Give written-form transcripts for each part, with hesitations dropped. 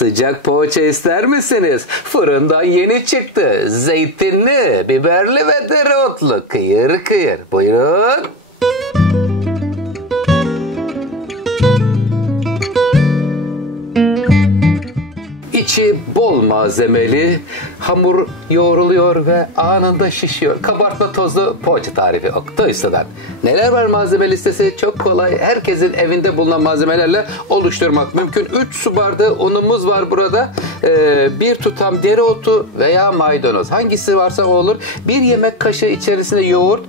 Sıcak poğaça ister misiniz? Fırından yeni çıktı. Zeytinli, biberli ve dereotlu. Kıyır kıyır. Buyurun. İçi bol malzemeli, hamur yoğruluyor ve anında şişiyor. Kabartma tozlu poğaça tarifi Oktay Usta'dan. Neler var malzeme listesi? Çok kolay. Herkesin evinde bulunan malzemelerle oluşturmak mümkün. 3 su bardağı unumuz var burada. 1 tutam dereotu veya maydanoz. Hangisi varsa o olur. 1 yemek kaşığı içerisinde yoğurt.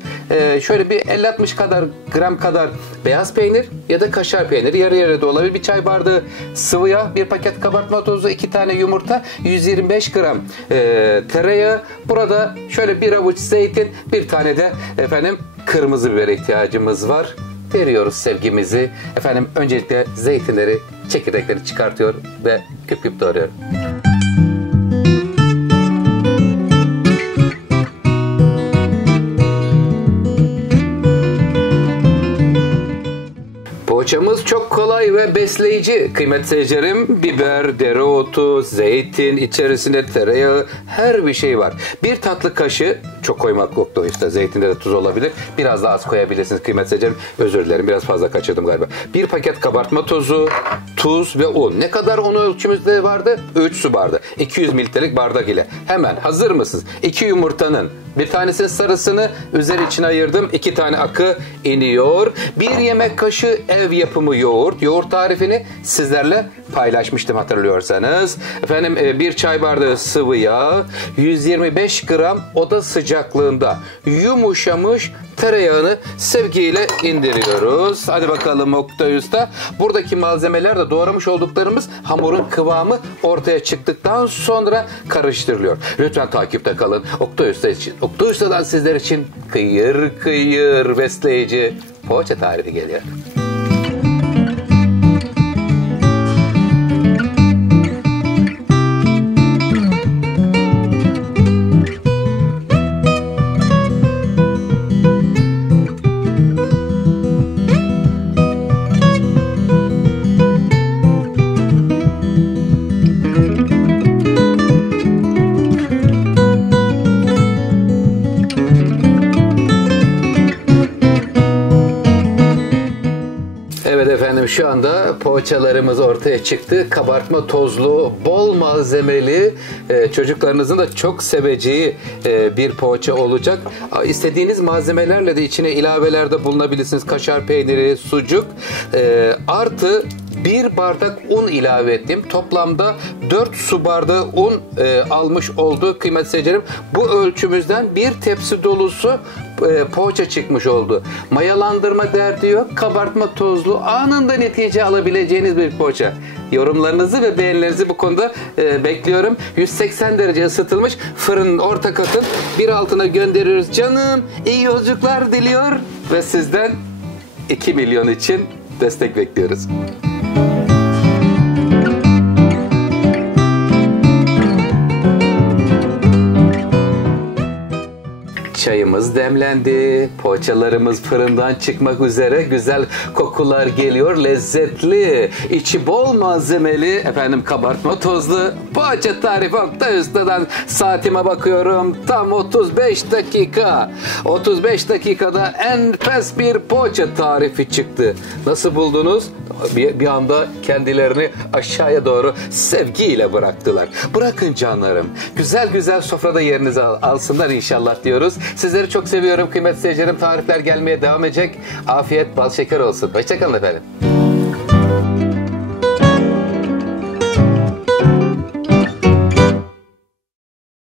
Şöyle bir 50-60 gram kadar beyaz peynir ya da kaşar peyniri. Yarı yarıya da olabilir. 1 çay bardağı sıvı yağ, 1 paket kabartma tozu, 2 tane yumurta, 125 gram tereyağı. Burada şöyle 1 avuç zeytin, 1 tane de kırmızı biber ihtiyacımız var. Veriyoruz sevgimizi. Öncelikle zeytinleri, çekirdekleri çıkartıyor ve küp küp doğruyorum. Poğaçamız çok kolay ve besleyici. Kıymetli seyircilerim, biber, dereotu, zeytin, içerisinde tereyağı, her bir şey var. 1 tatlı kaşığı, çok koymak yoktu işte, zeytinde de tuz olabilir. Biraz daha az koyabilirsiniz kıymetli seyircilerim. Özür dilerim, biraz fazla kaçırdım galiba. 1 paket kabartma tozu, tuz ve un. Ne kadar un ölçümüzde vardı? 3 su bardağı. 200 mililitrelik bardak ile. Hemen hazır mısınız? 2 yumurtanın bir tanesinin sarısını üzeri içine ayırdım. 2 tane akı iniyor. 1 yemek kaşığı ev yapımı yoğurt. Yoğurt tarifini sizlerle paylaşmıştım hatırlıyorsanız. 1 çay bardağı sıvı yağ. 125 gram oda sıcaklığında yumuşamış tereyağını sevgiyle indiriyoruz. Hadi bakalım Oktay Usta. Buradaki malzemeler de doğramış olduklarımız hamurun kıvamı ortaya çıktıktan sonra karıştırılıyor. Lütfen takipte kalın. Oktay Usta için, Oktay Usta'dan sizler için kıyır kıyır besleyici poğaça tarifi geliyor. Evet efendim, şu anda poğaçalarımız ortaya çıktı. Kabartma tozlu, bol malzemeli, çocuklarınızın da çok seveceği bir poğaça olacak. İstediğiniz malzemelerle de içine ilavelerde bulunabilirsiniz. Kaşar peyniri, sucuk, artı 1 bardak un ilave ettim. Toplamda 4 su bardağı un almış oldu kıymetli seyircilerim. Bu ölçümüzden 1 tepsi dolusu poğaça çıkmış oldu. Mayalandırma derdi yok. Kabartma tozlu, anında netice alabileceğiniz bir poğaça. Yorumlarınızı ve beğenilerinizi bu konuda bekliyorum. 180 derece ısıtılmış fırının orta katın bir altına gönderiyoruz. Canım iyi yolculuklar diliyor ve sizden 2 milyon için destek bekliyoruz. Çayımız demlendi, poğaçalarımız fırından çıkmak üzere, güzel kokular geliyor, lezzetli, içi bol malzemeli, kabartma tozlu poğaça tarifi Oktay Usta'dan. Saatime bakıyorum, tam 35 dakika. 35 dakikada enfes bir poğaça tarifi çıktı. Nasıl buldunuz? Bir anda kendilerini aşağıya doğru sevgiyle bıraktılar. Bırakın canlarım. Güzel güzel sofrada yerinizi alsınlar inşallah diyoruz. Sizleri çok seviyorum kıymetli seyircilerim. Tarifler gelmeye devam edecek. Afiyet, bal şeker olsun. Hoşçakalın efendim.